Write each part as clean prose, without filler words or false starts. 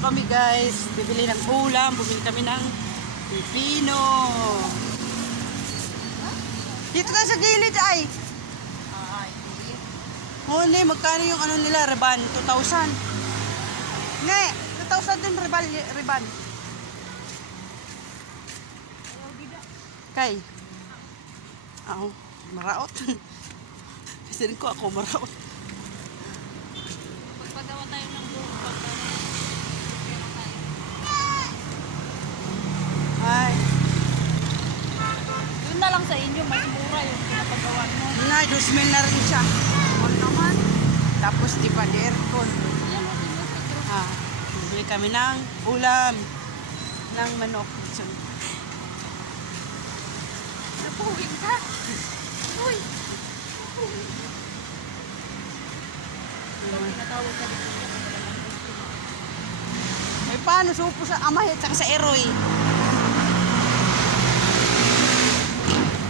Nandito kami guys. Bibili ng ulam. Bumili kami ng pipino. Dito tayo sa gilid ay. Huli, magkano yung ano nila? Reban? 2,000. Ne, 2,000 din reban. Kay. Ako, maraot. Kasi ko ako maraot. Pagpagawa tayo ng buong Ay. Yun na lang sa inyo, mas mura yung pinapagawa mo. Nay, 2,000 na rin siya. All naman. Tapos di pa di aircon. Yan o, sinusigro. Bili kami ng ulam ng manok. So, Napuwing ka. Uy. Tinatawag ka dito. may paano supo sa amay at saka sa eroy.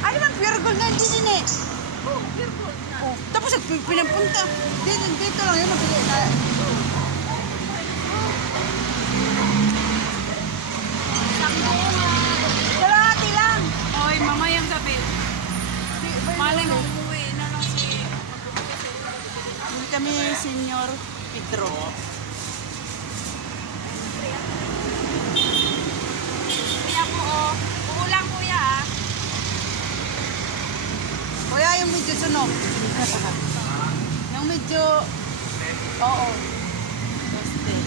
Ano man, Virgo na din eh. Oh, beautiful na. Oh, tapos pinapunta. Dito lang yun, nabili na. Kalahati lang. Oy, mamayang gabi. Malay mo, umuwi na lang si... Bili kami, Senyor Pedro. Kuya po, oh. Uulang kuya, ah. Kuya, yung medyo sunog. Yung medyo... Oo. Toasted.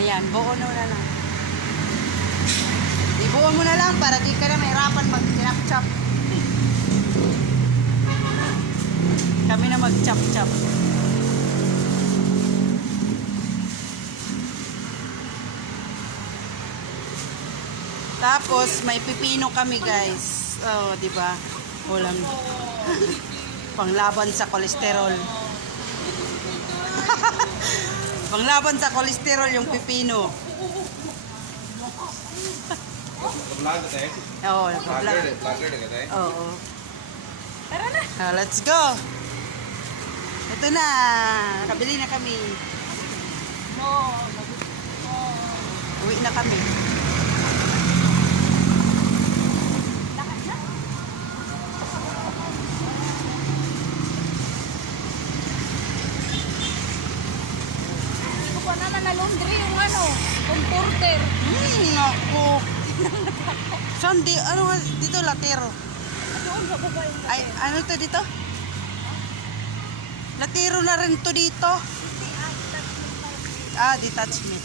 Ayan, buo na lang. Ibuo mo na lang para di ka na mahirapan mag-chop-chop. Kami na mag-chop-chop. Tapos may pipino kami, guys. Oh, 'di ba? Ulam. Panglaban sa kolesterol. Panglaban sa kolesterol yung pipino. Vlog है Oo, nag-vlog. vlogger कहते हैं Oo. Tara na. Let's go. Ito na. Nakabili na kami. No. Uwi na kami. Lakad na. Hindi ko pa na laundry yung ano, comforter. Ako. Sunday, ano nga dito, latero. Doon sa baba yung Ay, ano to dito? Latero na rin to dito. Detachment.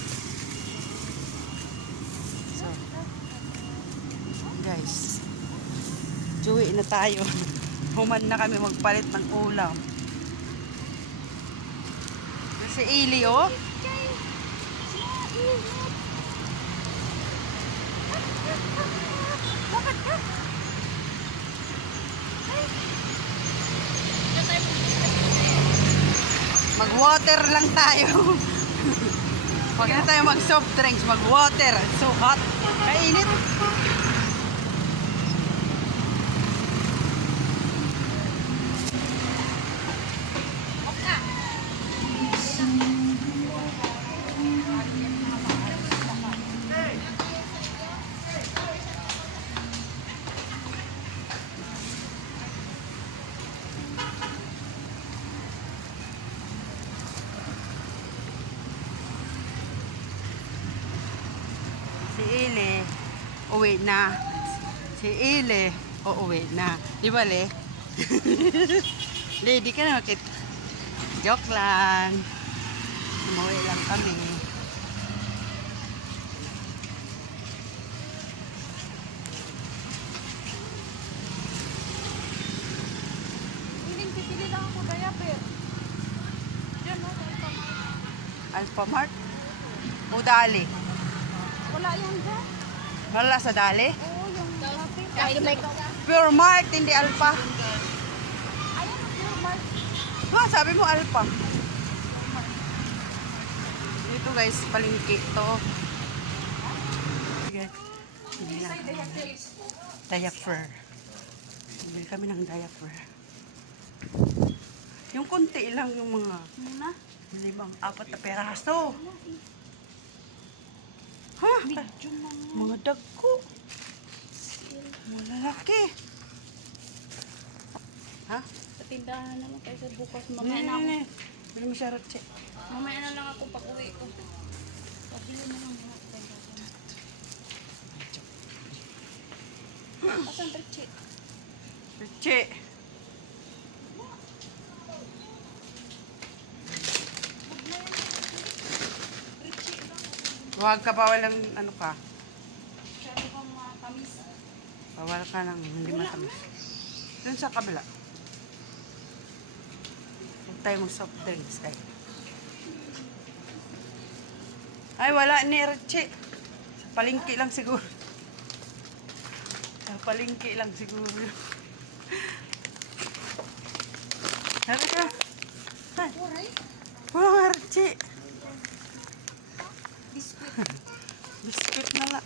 So, guys. Uwi na tayo. Human na kami magpalit ng ulam. Si Ili, oh. Bakit ka? Mag-water lang tayo. Huwag na tayo mag-soft drinks, mag-water. It's so hot. Kainit. Si Ile, uwi na. Si Ile, uuwi na. Di ba, Le? Lady ka na, makit. Joke lang. Umuwi lang kami. Hiling, pipili lang ako diaper. Diyan, no? Alphamart? O Dali? Wala yan dyan. Wala sa Dali? Oo, yung diaper. Ay, may Pure Mart, hindi Alpha. Ayan, pure mark. Ha, sabi mo Alpha. Dito guys, palengke to. Sige. Diaper. Bili kami ng diaper. Yung konti lang yung mga Muna. 4 na peraso. Ha? Medyo mga. Mga dagko. Mga lalaki. Ha? Sa tindahan naman kayo sa bukas. Mamaya na ako. Bili mo siya rotse. Mamaya na lang ako pag-uwi ko. Pabili mo lang mga kayo. Asan Richie? Rotse. Richie lang. Huwag ka bawal ng ano ka. Masyado kang mga kamis. Bawal ka ng hindi matamis. Doon sa kabila. Huwag tayo mag soft drinks kayo. Ay, wala ni Richie. Sa palengke lang siguro. Sa palengke lang siguro. Hari ka. Ay, Alright. wala nga Richie. Biscuit. Biscuit na lang.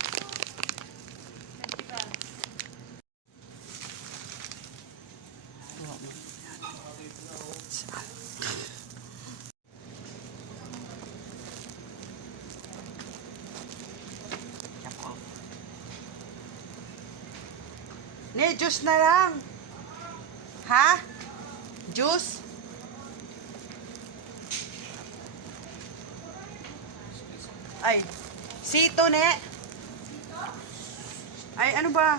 Ne, juice na lang. Ha? Juice? Ay, sito ne. Ay, ano ba?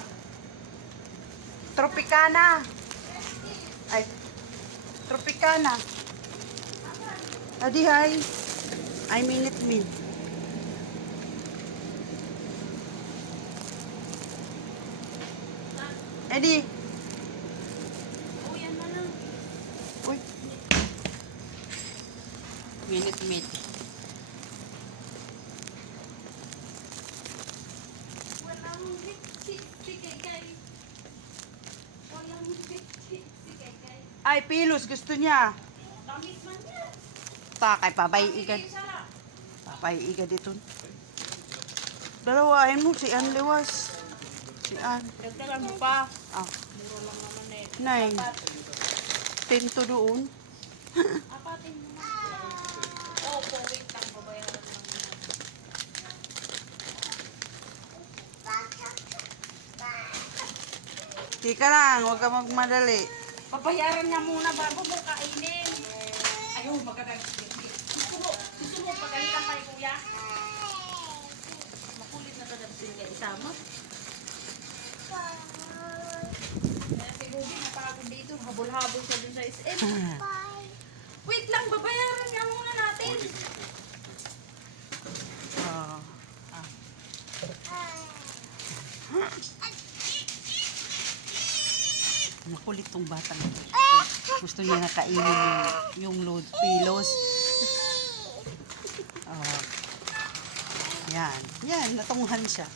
Tropicana. Ay, Tropicana. Adi, hay. Ay, minute min. Eddie. Oh, yan na lang. Uy. Minute meat. Walang Richie. Si Kekay. Walang Richie. Si Kekay. Ay, Pilos, gusto niya. Tamis man yan. Takay, papaiigad. Isa lang. Papaiigad ito. Dalawain mo, si Ann Liwas. Si Ann. Dagdagan mo pa. Ah, Muro lang naman eh. 9. 10 to doon. Apatin mo na. Opo, wait lang. Babayaran lang muna. Tika lang, huwag ka magmadali. Babayaran niya muna bago mo kainin. Ayaw, magagalit. Gusto mo pagalitan kay kuya? Makulit na kadabsin niya isama. Kaya si Ruby napagod dito. Habol-habol siya dun sa SM. Wait lang, babayaran niya muna natin. Ah. Makulit tong batang ito. Gusto niya na kainin yung load pilos. Oh. Yan. Yan, natunghan siya.